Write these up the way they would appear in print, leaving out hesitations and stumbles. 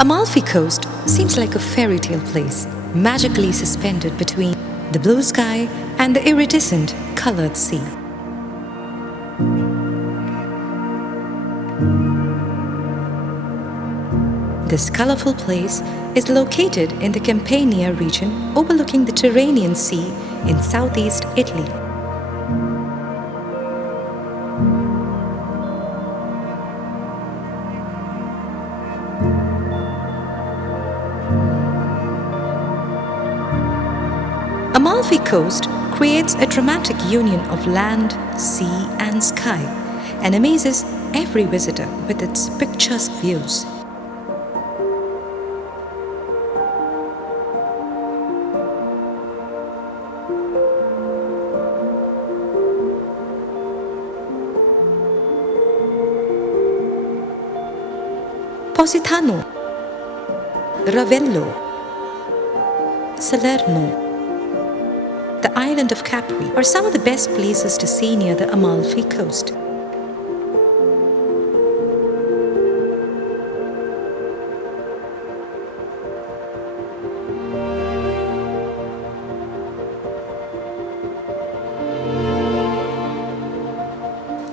Amalfi Coast seems like a fairy tale place, magically suspended between the blue sky and the iridescent colored sea. This colorful place is located in the Campania region overlooking the Tyrrhenian Sea in southeast Italy. Amalfi Coast creates a dramatic union of land, sea, and sky and amazes every visitor with its picturesque views. Positano, Ravello, Salerno, the island of Capri are some of the best places to see near the Amalfi Coast.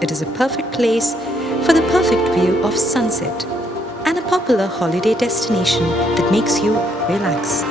It is a perfect place for the perfect view of sunset and a popular holiday destination that makes you relax.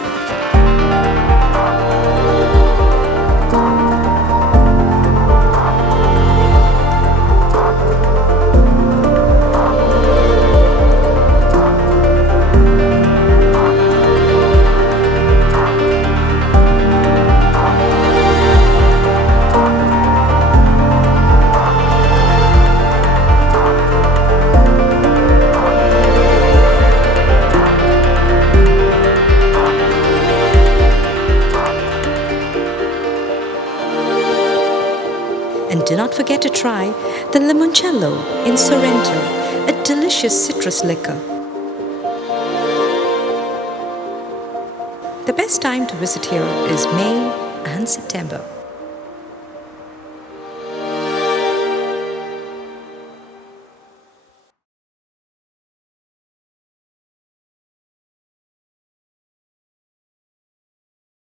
And do not forget to try the limoncello in Sorrento, a delicious citrus liquor. The best time to visit here is May and September.